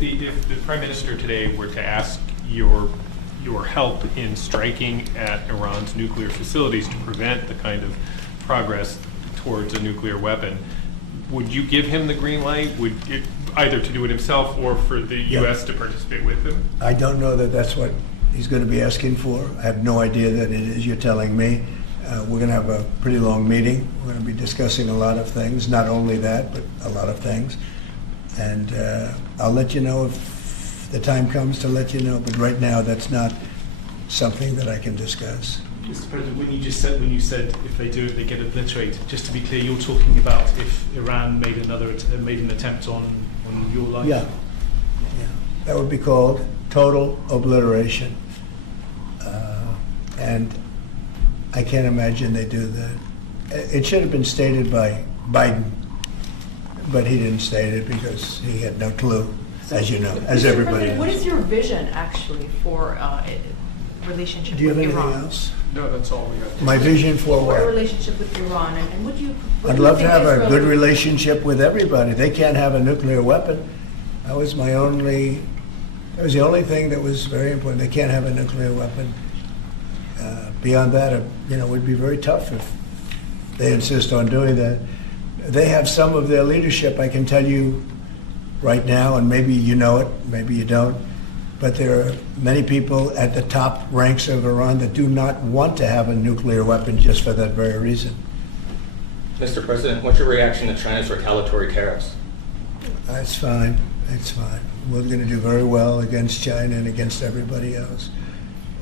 the Prime Minister today were to ask your help in striking at Iran's nuclear facilities to prevent the kind of progress towards a nuclear weapon, would you give him the green light? Would it, either to do it himself or for the U.S. to participate with him? I don't know that that's what he's going to be asking for. I have no idea that it is. You're telling me. We're going to have a pretty long meeting. We're going to be discussing a lot of things, not only that, but a lot of things. And I'll let you know if the time comes to let you know. But right now, that's not something that I can discuss. Mr. President, when you said if they do it, they get obliterated. Just to be clear, you're talking about if Iran made an attempt on your life. Yeah, that would be called total obliteration. And I can't imagine they do that. It should have been stated by Biden, but he didn't state it because he had no clue, as you know, as everybody knows. What is your vision, actually, for relationship with Iran? Do you have anything else? No, that's all we have. My vision for For a what? relationship with Iran, and would you? I'd love to have a good relationship with everybody. They can't have a nuclear weapon. That was the only thing that was very important. They can't have a nuclear weapon. Beyond that, it would be very tough if they insist on doing that. They have some of their leadership, I can tell you right now, and maybe you know it, maybe you don't, but there are many people at the top ranks of Iran that do not want to have a nuclear weapon just for that very reason. Mr. President, what's your reaction to China's retaliatory tariffs? It's fine. It's fine. We're going to do very well against China and against everybody else.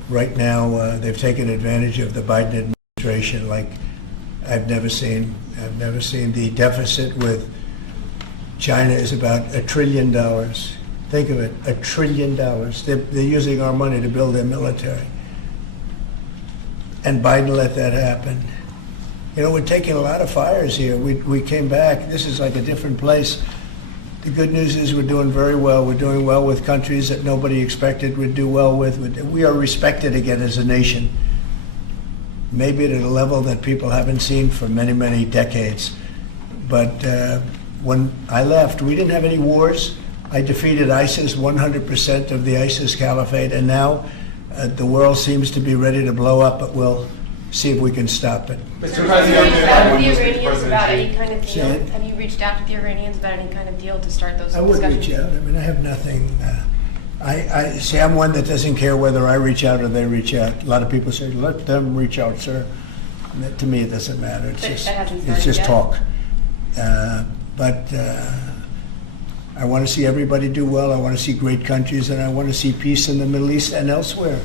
Right now, they've taken advantage of the Biden administration like I've never seen. I've never seen. The deficit with China is about $1 trillion. Think of it, $1 trillion. They're using our money to build their military. And Biden let that happen. We're taking a lot of fires here. We came back. This is like a different place. The good news is we're doing very well. We're doing well with countries that nobody expected we'd do well with. We are respected again as a nation, maybe at a level that people haven't seen for many, many decades. But when I left, we didn't have any wars. I defeated ISIS, 100% of the ISIS caliphate, and now the world seems to be ready to blow up, but we'll see if we can stop it. Mr. President, have you reached out to the Iranians about any kind of deal? Say it. Have you reached out to the Iranians about any kind of deal to start those I would discussions? reach out. I mean, I have nothing. I see. I'm one that doesn't care whether I reach out or they reach out. A lot of people say, "Let them reach out, sir." And that, to me, it doesn't matter. It's But just that hasn't it's started just yet? talk. But I want to see everybody do well. I want to see great countries, and I want to see peace in the Middle East and elsewhere.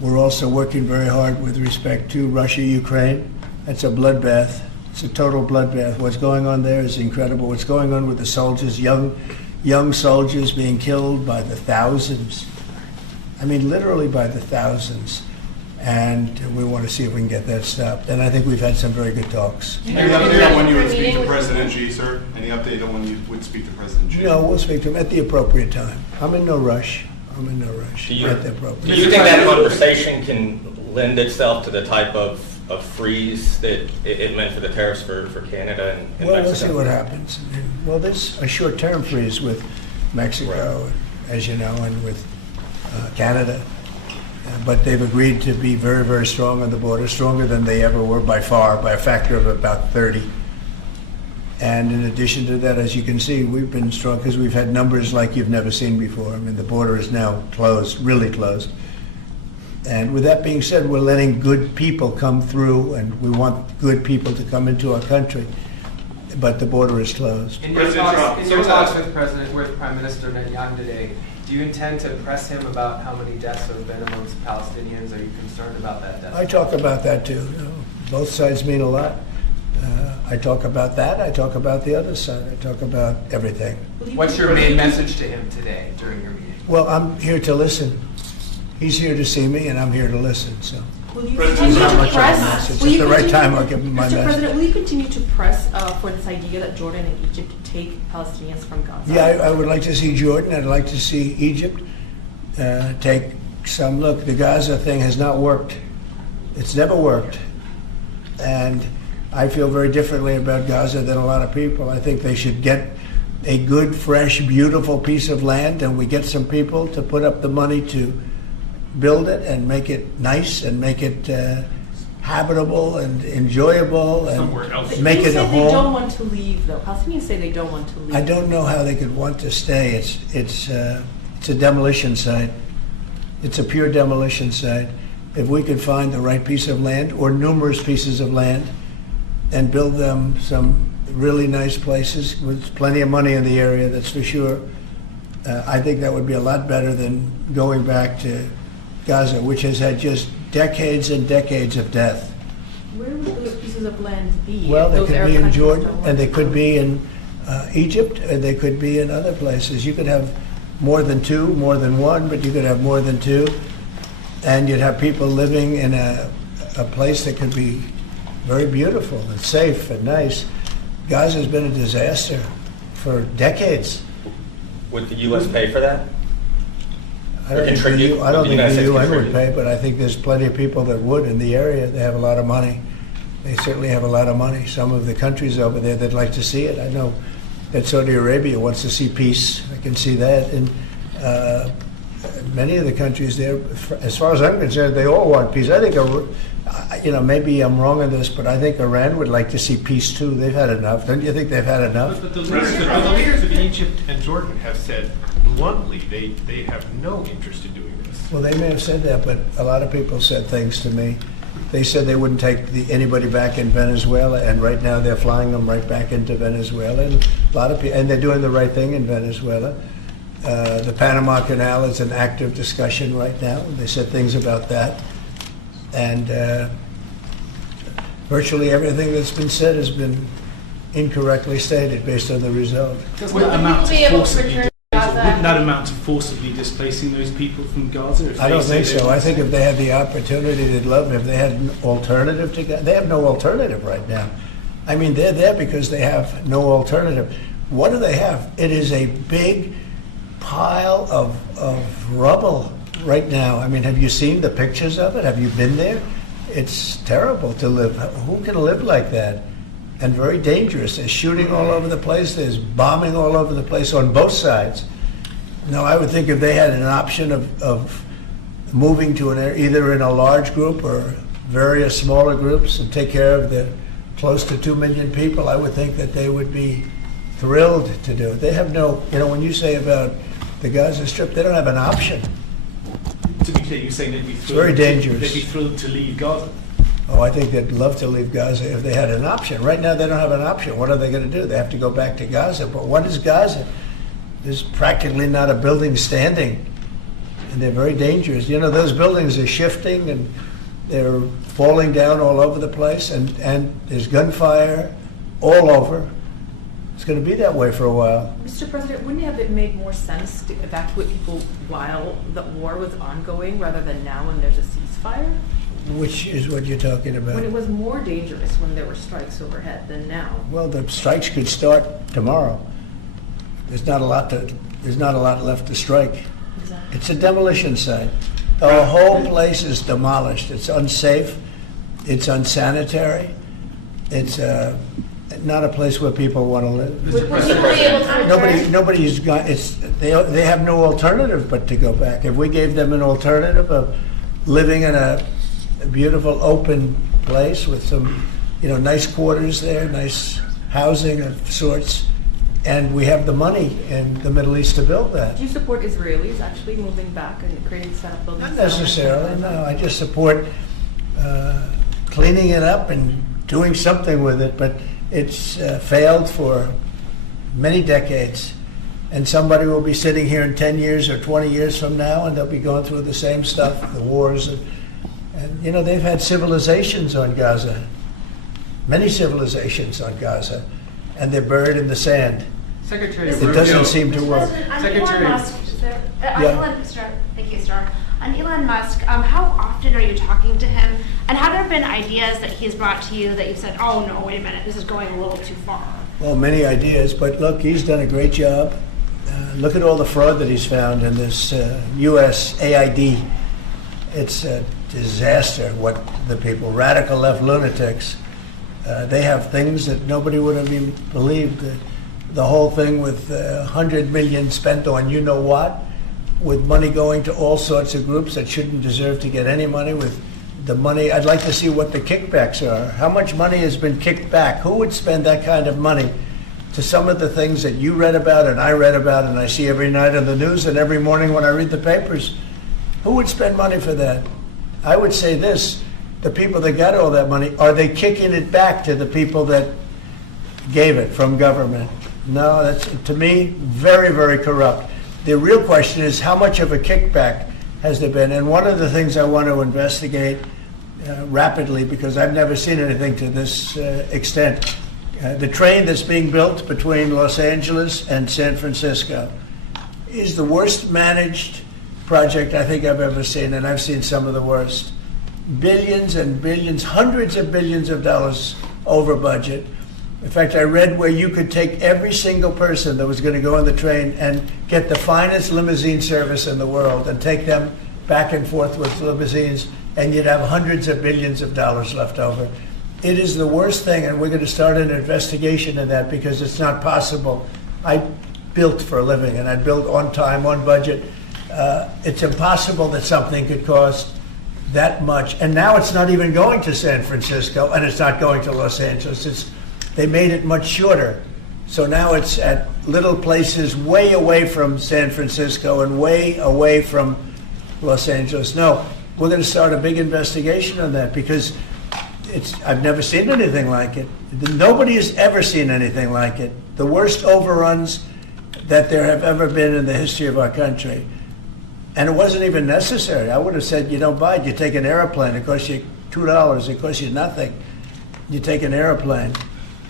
We're also working very hard with respect to Russia, Ukraine. That's a bloodbath. It's a total bloodbath. What's going on there is incredible. What's going on with the soldiers, young soldiers being killed by the thousands. I mean, literally by the thousands. And we want to see if we can get that stopped. And I think we've had some very good talks. Any update on when you would speak to President Xi, sir? Any update on when you would speak to President Xi? No, we'll speak to him at the appropriate time. I'm in no rush. Do you, At the do appropriate you think that conversation can lend itself to the type of freeze that it meant for the tariffs for Canada and Well, Mexico? we'll see what happens. Well, there's a short-term freeze with Mexico, as you know, and with Canada. But they've agreed to be very, very strong on the border, stronger than they ever were by far, by a factor of about 30. And in addition to that, as you can see, we've been strong because we've had numbers like you've never seen before. I mean, the border is now closed, really closed. And with that being said, we're letting good people come through, and we want good people to come into our country. But the border is closed. In your talks with Prime Minister Netanyahu today, do you intend to press him about how many deaths have been amongst Palestinians? Are you concerned about that death? I talk about that too. Both sides mean a lot. I talk about that. I talk about the other side. I talk about everything. What's your main message to him today during your meeting? Well, I'm here to listen. He's here to see me, and I'm here to listen. So, Will you President, continue how to much of a press? message? Will At you the right continue- time, I'll give him my Mr. message. President, will you continue to press for this idea that Jordan and Egypt take Palestinians from Gaza? yeah, I would like to see Jordan. I'd like to see Egypt take some look. The Gaza thing has not worked. It's never worked, and I feel very differently about Gaza than a lot of people. I think they should get a good, fresh, beautiful piece of land, and we get some people to put up the money to build it and make it nice and make it habitable and enjoyable and Somewhere else. make They it a say they don't home. want to leave, though. Palestinians say they don't want to leave. I don't know how they could want to stay. It's a demolition site. It's a pure demolition site. If we could find the right piece of land or numerous pieces of land and build them some really nice places with plenty of money in the area, that's for sure, I think that would be a lot better than going back to Gaza, which has had just decades and decades of death. Where would those pieces of land be? Well, if they those could Arab be in countries Jordan, don't want and they to could go? be in Egypt, and they could be in other places. You could have more than two, more than one, but you could have more than two, and you'd have people living in a place that could be very beautiful and safe and nice. Gaza's been a disaster for decades. Would the U.S. pay for that? I Or don't think contribute? I don't Would the think United the States UN would contribute? pay, but I think there's plenty of people that would in the area. They have a lot of money. They certainly have a lot of money. Some of the countries over there, they'd like to see it. I know that Saudi Arabia wants to see peace. I can see that. And many of the countries there, as far as I'm concerned, they all want peace. I think, maybe I'm wrong on this, but I think Iran would like to see peace too. They've had enough. Don't you think they've had enough? But the leaders of Egypt and Jordan have said bluntly they have no interest in doing this. Well, they may have said that, but a lot of people said things to me. They said they wouldn't take anybody back in Venezuela, and right now they're flying them right back into Venezuela. And a lot of people, and they're doing the right thing in Venezuela. The Panama Canal is an active discussion right now. They said things about that, and virtually everything that's been said has been incorrectly stated based on the result. Doesn't Will that the amount people be to able to forcibly return to wouldn't Gaza? that amount to forcibly displacing those people from Gaza? If I they don't say think they so. I want think to? if they had the opportunity, they'd love it. If they had an alternative to Gaza, they have no alternative right now. I mean, they're there because they have no alternative. What do they have? It is a big pile of rubble right now. I mean, have you seen the pictures of it? Have you been there? It's terrible to live. Who can live like that? And very dangerous. There's shooting all over the place. There's bombing all over the place on both sides. Now, I would think if they had an option of moving to an area, either in a large group or various smaller groups, and take care of the close to 2 million people, I would think that they would be thrilled to do it. They have no, when you say about the Gaza Strip, they don't have an option. To be clear, you're saying they'd be thrilled. very dangerous. They'd be thrilled to leave Gaza. Oh, I think they'd love to leave Gaza if they had an option. Right now, they don't have an option. What are they going to do? They have to go back to Gaza. But what is Gaza? There's practically not a building standing, and they're very dangerous. Those buildings are shifting, and they're falling down all over the place, and there's gunfire all over. It's going to be that way for a while. Mr. President, wouldn't it have made more sense to evacuate people while the war was ongoing rather than now when there's a ceasefire? Which is what you're talking When it about. was more dangerous when there were strikes overhead than now. Well, the strikes could start tomorrow. There's not a lot left to strike. Exactly. It's a demolition site. The whole place is demolished. It's unsafe. It's unsanitary. It's not a place where people want to live. Would people be able to return? Nobody's got. They have no alternative but to go back. If we gave them an alternative of living in a beautiful open place with some, nice quarters there, nice housing of sorts, and we have the money in the Middle East to build that. Do you support Israelis actually moving back and creating buildings? Not necessarily, no. I just support cleaning it up and doing something with it, but it's failed for many decades. And somebody will be sitting here in 10 years or 20 years from now, and they'll be going through the same stuff, the wars. And they've had civilizations on Gaza, many civilizations on Gaza, and they're buried in the sand. Secretary It Rubio. doesn't seem to work. President, on Secretary- Elon Musk, Yeah. thank you, Star. On Elon Musk, how often are you talking to him? And have there been ideas that he's brought to you that you said, oh no, wait a minute, this is going a little too far? Well, many ideas, but look, he's done a great job. Look at all the fraud that he's found in this U.S. AID. It's a disaster what the people, radical left lunatics, they have things that nobody would have even believed. the whole thing with 100 million spent on you know what, with money going to all sorts of groups that shouldn't deserve to get any money, with the money, I'd like to see what the kickbacks are. How much money has been kicked back? Who would spend that kind of money to some of the things that you read about and I read about and I see every night on the news and every morning when I read the papers? Who would spend money for that? I would say this, the people that got all that money, are they kicking it back to the people that gave it from government? No, that's, to me, very, very corrupt. The real question is, how much of a kickback has there been? And one of the things I want to investigate rapidly, because I've never seen anything to this extent, the train that's being built between Los Angeles and San Francisco is the worst managed project I think I've ever seen, and I've seen some of the worst. Billions and billions, hundreds of billions of dollars over budget. In fact, I read where you could take every single person that was going to go on the train and get the finest limousine service in the world and take them back and forth with limousines, and you'd have hundreds of billions of dollars left over. It is the worst thing, and we're going to start an investigation of that because it's not possible. I built for a living, and I built on time, on budget. It's impossible that something could cost that much. And now it's not even going to San Francisco, and it's not going to Los Angeles. They made it much shorter. So now it's at little places way away from San Francisco and way away from Los Angeles. No, we're going to start a big investigation on that because I've never seen anything like it. Nobody has ever seen anything like it. The worst overruns that there have ever been in the history of our country. And it wasn't even necessary. I would have said, you don't buy it. You take an airplane. It costs you $2. It costs you nothing. You take an airplane.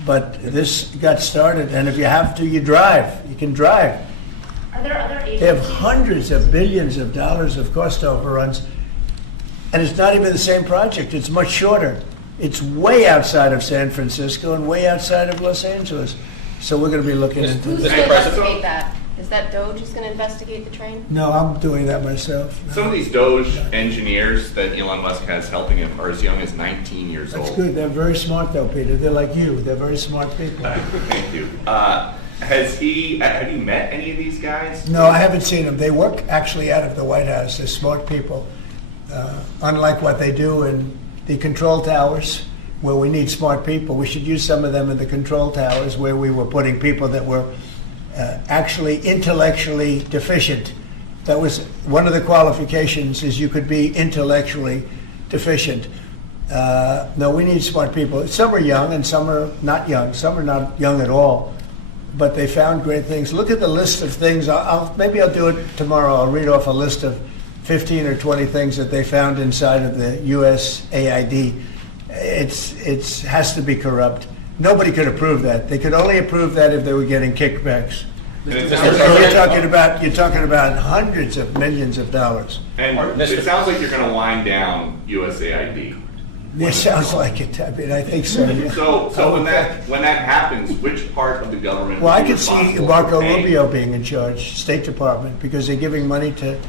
But this got started, and if you have to, you drive. You can drive. Are there other agencies? They have hundreds of billions of dollars of cost overruns, and it's not even the same project. It's much shorter. It's way outside of San Francisco and way outside of Los Angeles. So we're going to be looking into Who's this. going to investigate that? Is that Doge who's going to investigate the train? No, I'm doing that myself. No. Some of these Doge engineers that Elon Musk has helping him are as young as 19 years old. That's good. They're very smart, though, Peter. They're like you. They're very smart people. Thank you. Have you met any of these guys? No, I haven't seen them. They work actually out of the White House. They're smart people. Unlike what they do in the control towers, where we need smart people, we should use some of them in the control towers where we were putting people that were actually intellectually deficient. That was one of the qualifications, is you could be intellectually deficient. No, we need smart people. Some are young and some are not young. Some are not young at all. But they found great things. Look at the list of things. Maybe I'll do it tomorrow. I'll read off a list of 15 or 20 things that they found inside of the USAID. It has to be corrupt. Nobody could approve that. They could only approve that if they were getting kickbacks. You're talking about hundreds of millions of dollars. And it sounds like you're going to wind down USAID. It sounds like it. I mean, I think so. Yeah. So when that happens, which part of the government? Well, I will be could see responsible Marco for paying? Rubio being in charge, State Department, because they're giving money to.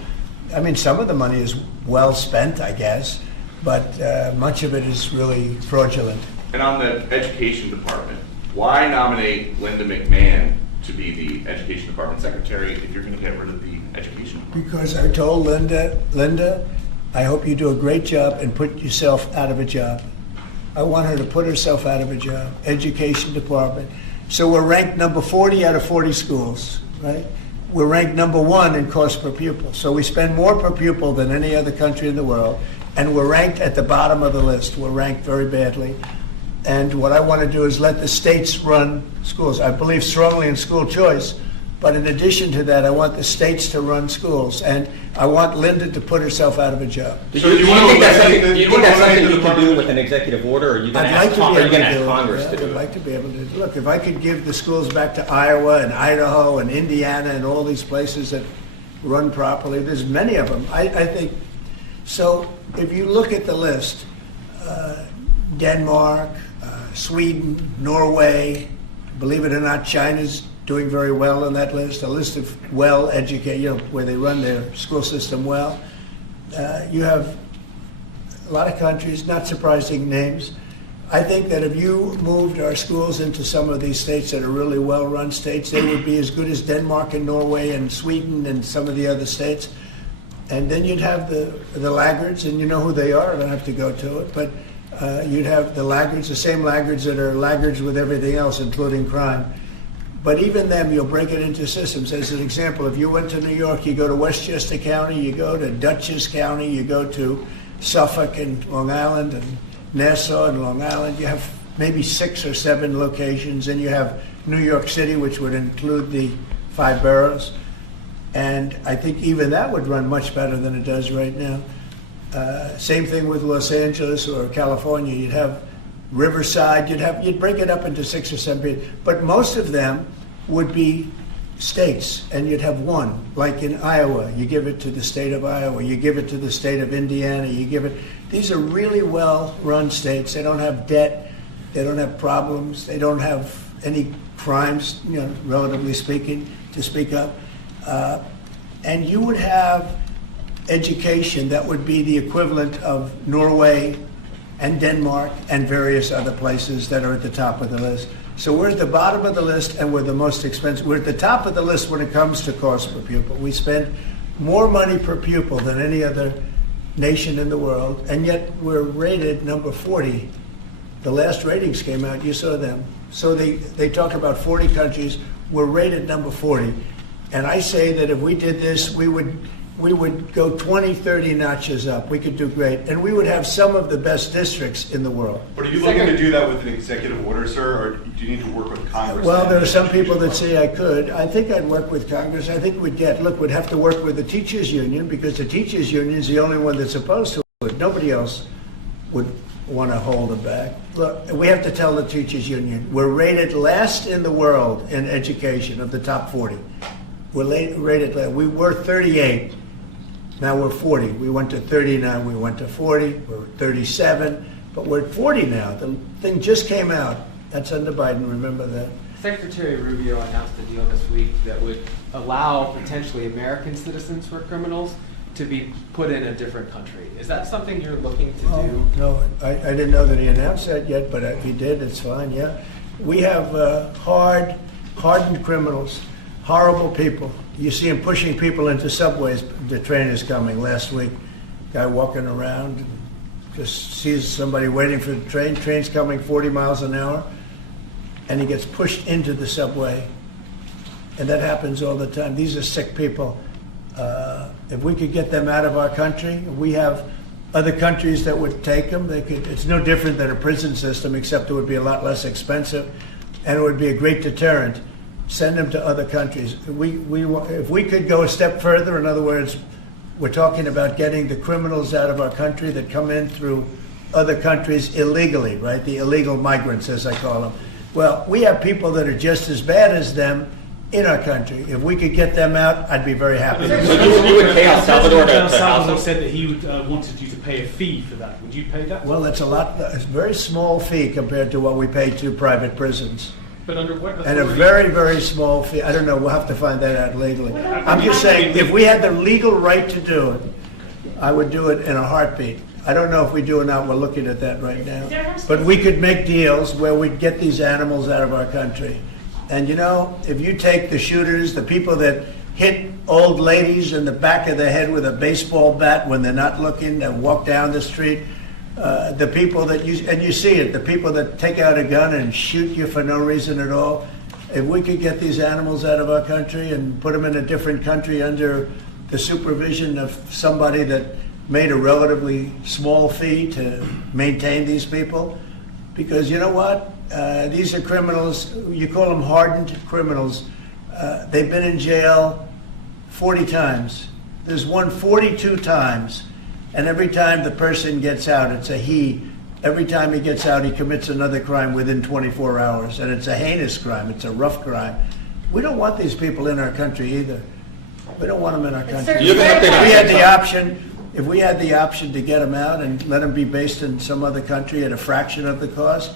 I mean, some of the money is well spent, I guess, but much of it is really fraudulent. And on the education department, why nominate Linda McMahon to be the education department secretary if you're going to get rid of the education department? Because I told Linda, I hope you do a great job and put yourself out of a job. I want her to put herself out of a job. Education department. So we're ranked number 40 out of 40 schools, right? We're ranked number 1 in cost per pupil. So we spend more per pupil than any other country in the world, and we're ranked at the bottom of the list. We're ranked very badly. And what I want to do is let the states run schools. I believe strongly in school choice, but in addition to that, I want the states to run schools, and I want Linda to put herself out of a job. Do you think that's something you can do with an executive order, or are you going to ask Congress to do it? I'd like to be able to. Look, if I could give the schools back to Iowa and Idaho and Indiana and all these places that run properly, there's many of them. I think. So if you look at the list, Denmark, Sweden, Norway, believe it or not, China's doing very well on that list, a list of well-educated, where they run their school system well. You have a lot of countries, not surprising names, I think that if you moved our schools into some of these states that are really well-run states, they would be as good as Denmark and Norway and Sweden and some of the other states. And then you'd have the laggards, and you know who they are. I don't have to go to it, but you'd have the laggards, the same laggards that are laggards with everything else, including crime. But even them, you'll break it into systems. As an example, if you went to New York, you go to Westchester County, you go to Dutchess County, you go to Suffolk and Long Island and Nassau and Long Island. You have maybe 6 or 7 locations, and you have New York City, which would include the 5 boroughs. And I think even that would run much better than it does right now. Same thing with Los Angeles or California. You'd have Riverside. You'd break it up into 6 or 7, but most of them would be states, and you'd have one. Like in Iowa, you give it to the state of Iowa. You give it to the state of Indiana. You give it. These are really well-run states. They don't have debt. They don't have problems. They don't have any crimes, relatively speaking, to speak of. And you would have education that would be the equivalent of Norway and Denmark and various other places that are at the top of the list. So we're at the bottom of the list, and we're the most expensive. We're at the top of the list when it comes to cost per pupil. We spend more money per pupil than any other nation in the world, and yet we're rated number 40. The last ratings came out, you saw them. So they talk about 40 countries. We're rated number 40. And I say that if we did this, we would go 20, 30 notches up. We could do great. And we would have some of the best districts in the world. But are you looking to do that with an executive order, sir, or do you need to work with Congress? Well, there are some people that say I could. I think I'd work with Congress. I think we'd have to work with the teachers union, because the teachers union is the only one that's opposed to it. Nobody else would want to hold it back. Look, we have to tell the teachers union, we're rated last in the world in education of the top 40. We're rated last. We were 38. Now we're 40. We went to 39. We went to 40. We're 37. But we're at 40 now. The thing just came out. That's under Biden. Remember that. Secretary Rubio announced a deal this week that would allow potentially American citizens who are criminals to be put in a different country. Is that something you're looking to do? No, I didn't know that he announced that yet, but if he did, it's fine, yeah. We have hardened criminals, horrible people. You see them pushing people into subways. The train is coming last week. Guy walking around, just sees somebody waiting for the train. Train's coming 40 miles an hour, and he gets pushed into the subway. And that happens all the time. These are sick people. If we could get them out of our country, we have other countries that would take them. It's no different than a prison system, except it would be a lot less expensive, and it would be a great deterrent. Send them to other countries. If we could go a step further, in other words, we're talking about getting the criminals out of our country that come in through other countries illegally, right? The illegal migrants, as I call them. Well, we have people that are just as bad as them in our country. If we could get them out, I'd be very happy. So you would pay El Salvador to El house Salvador them? said that he wanted you to pay a fee for that. Would you pay that? Well, it's a very small fee compared to what we pay to private prisons. But under what And a authority? very, very small fee. I don't know, we'll have to find that out legally. I'm just saying, if we had the legal right to do it, I would do it in a heartbeat. I don't know if we do or not, we're looking at that right now. But we could make deals where we'd get these animals out of our country. And if you take the shooters, the people that hit old ladies in the back of the head with a baseball bat when they're not looking, and walk down the street, the people that you see it, the people that take out a gun and shoot you for no reason at all. If we could get these animals out of our country and put them in a different country under the supervision of somebody that made a relatively small fee to maintain these people, because you know what? These are criminals. You call them hardened criminals. They've been in jail 40 times. There's one 42 times. And every time the person gets out, it's a he. Every time he gets out, he commits another crime within 24 hours. And it's a heinous crime. It's a rough crime. We don't want these people in our country either. We don't want them in our country. If we had the option to get them out and let them be based in some other country at a fraction of the cost,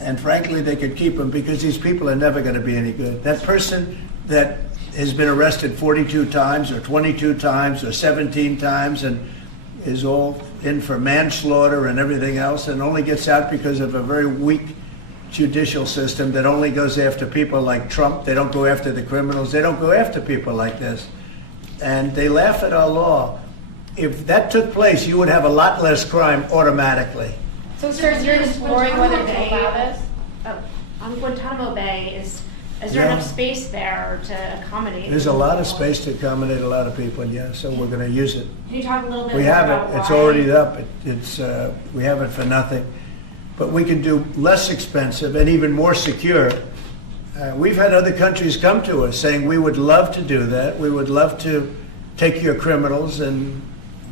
and frankly, they could keep them, because these people are never going to be any good. That person that has been arrested 42 times or 22 times or 17 times and is all in for manslaughter and everything else, and only gets out because of a very weak judicial system that only goes after people like Trump. They don't go after the criminals. They don't go after people like this. And they laugh at our law. If that took place, you would have a lot less crime automatically. So, sir, you're exploring whether to allow this? On Guantanamo Bay, is there Yeah. enough space there to accommodate? There's a lot of space to accommodate a lot of people, yeah, so we're going to use it. Can you talk a little bit We more have about it, it's why? already up. We have it for nothing. But we can do less expensive and even more secure. We've had other countries come to us saying, we would love to do that. We would love to take your criminals and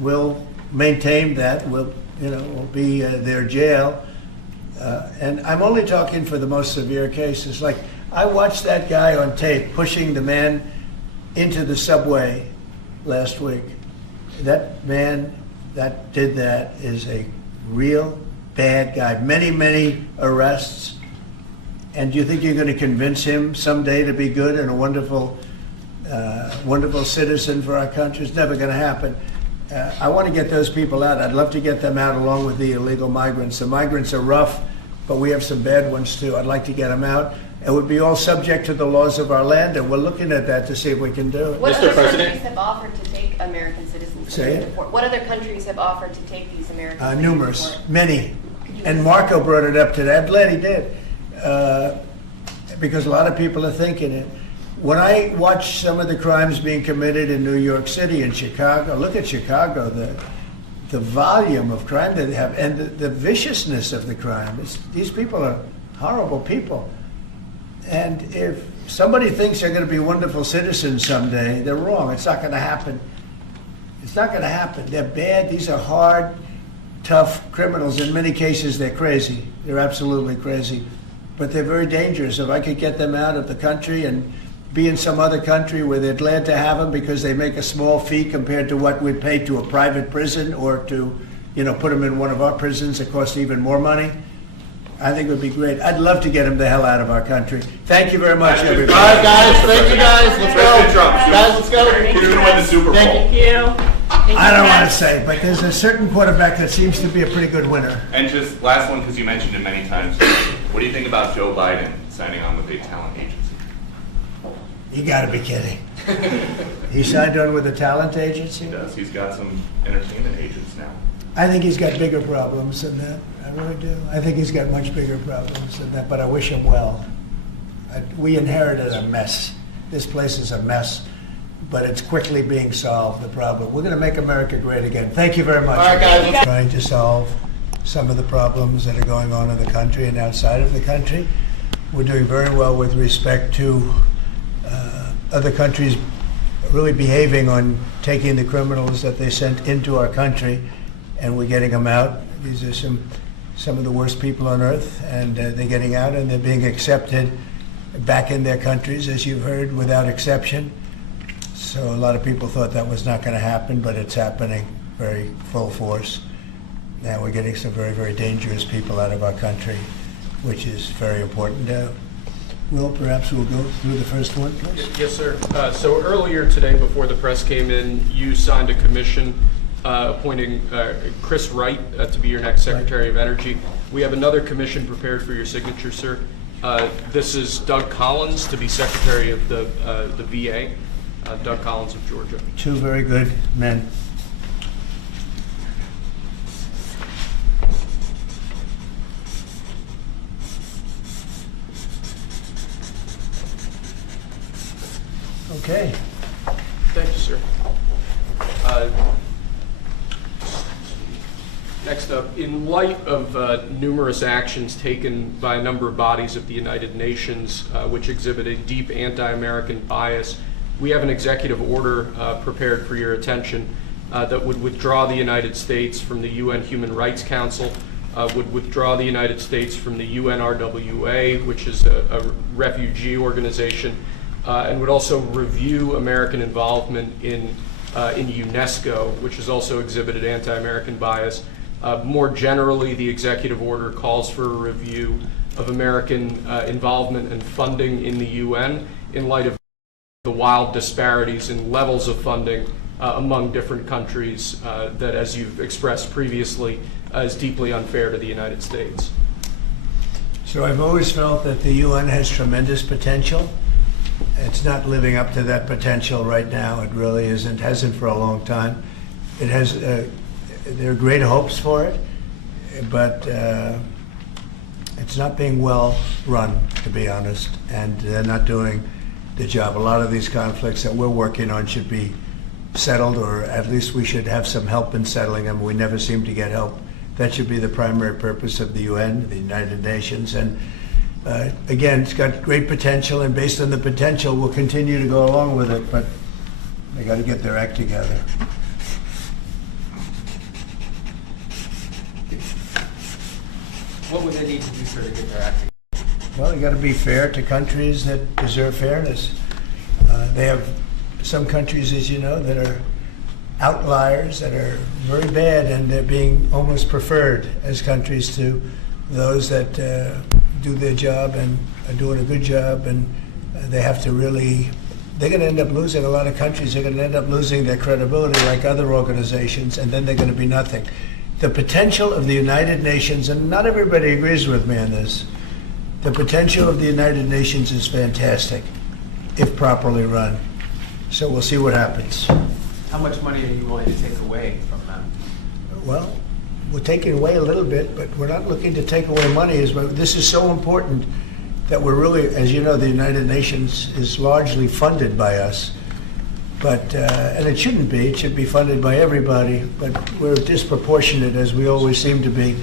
we'll maintain that. We'll be their jail. And I'm only talking for the most severe cases. Like, I watched that guy on tape pushing the man into the subway last week. That man that did that is a real bad guy. Many, many arrests. And do you think you're going to convince him someday to be good and a wonderful, wonderful citizen for our country? It's never going to happen. I want to get those people out. I'd love to get them out along with the illegal migrants. The migrants are rough, but we have some bad ones too. I'd like to get them out. It would be all subject to the laws of our land, and we're looking at that to see if we can do it. What Mr. other President? countries have offered to take American citizens? Say it? What other countries have offered to take these American citizens? Numerous, many. And Marco brought it up today. I'm glad he did, because a lot of people are thinking it. When I watch some of the crimes being committed in New York City and Chicago, look at Chicago, the volume of crime that they have, and the viciousness of the crime. These people are horrible people. And if somebody thinks they're going to be wonderful citizens someday, they're wrong. It's not going to happen. It's not going to happen. They're bad. These are hard, tough criminals. In many cases, they're crazy. They're absolutely crazy. But they're very dangerous. If I could get them out of the country and be in some other country where they're glad to have them because they make a small fee compared to what we'd pay to a private prison, or to, put them in one of our prisons that cost even more money, I think it would be great. I'd love to get them the hell out of our country. Thank you very much, everybody. All right, guys, thank you, guys. Let's go. Guys, let's go. Who's going to win the Super Bowl? Thank you. I don't want to say, but there's a certain quarterback that seems to be a pretty good winner. And just last one, because you mentioned it many times. What do you think about Joe Biden signing on with a talent agency? You got to be kidding. He signed on with a talent agency? He does. He's got some entertainment agents now. I think he's got bigger problems than that. I really do. I think he's got much bigger problems than that, but I wish him well. We inherited a mess. This place is a mess, but it's quickly being solved, the problem. We're going to make America great again. Thank you very much. All right, guys. Trying to solve some of the problems that are going on in the country and outside of the country. We're doing very well with respect to other countries really behaving on taking the criminals that they sent into our country, and we're getting them out. These are some of the worst people on earth, and they're getting out and they're being accepted back in their countries, as you've heard, without exception. So a lot of people thought that was not going to happen, but it's happening very full force. Now we're getting some very, very dangerous people out of our country, which is very important. Will, perhaps we'll go through the first one, please. Yes, sir. So earlier today, before the press came in, you signed a commission appointing Chris Wright to be your next Secretary of Energy. We have another commission prepared for your signature, sir. This is Doug Collins to be Secretary of the VA, Doug Collins of Georgia. Two very good men. Okay. Thank you, sir. Next up, in light of numerous actions taken by a number of bodies of the United Nations which exhibit a deep anti-American bias, we have an executive order prepared for your attention that would withdraw the United States from the UN Human Rights Council, would withdraw the United States from the UNRWA, which is a refugee organization, and would also review American involvement in UNESCO, which has also exhibited anti-American bias. More generally, the executive order calls for a review of American involvement and funding in the UN in light of the wild disparities in levels of funding among different countries that, as you've expressed previously, is deeply unfair to the United States? So I've always felt that the UN has tremendous potential. It's not living up to that potential right now. It really isn't, hasn't for a long time. It has, there are great hopes for it, but it's not being well run, to be honest, and they're not doing the job. A lot of these conflicts that we're working on should be settled, or at least we should have some help in settling them. We never seem to get help. That should be the primary purpose of the UN, the United Nations. And again, it's got great potential, and based on the potential, we'll continue to go along with it, but they got to get their act together. What would they need to do, sir, to get their act together? Well, you got to be fair to countries that deserve fairness. They have some countries, as you know, that are outliers, that are very bad, and they're being almost preferred as countries to those that do their job and are doing a good job, and they have to really, they're going to end up losing, a lot of countries are going to end up losing their credibility like other organizations, and then they're going to be nothing. The potential of the United Nations, and not everybody agrees with me on this, the potential of the United Nations is fantastic if properly run. So we'll see what happens. How much money are you willing to take away from them? Well, we're taking away a little bit, but we're not looking to take away money. This is so important that we're really, as you know, the United Nations is largely funded by us. But, and it shouldn't be. It should be funded by everybody, but we're disproportionate, as we always seem to be.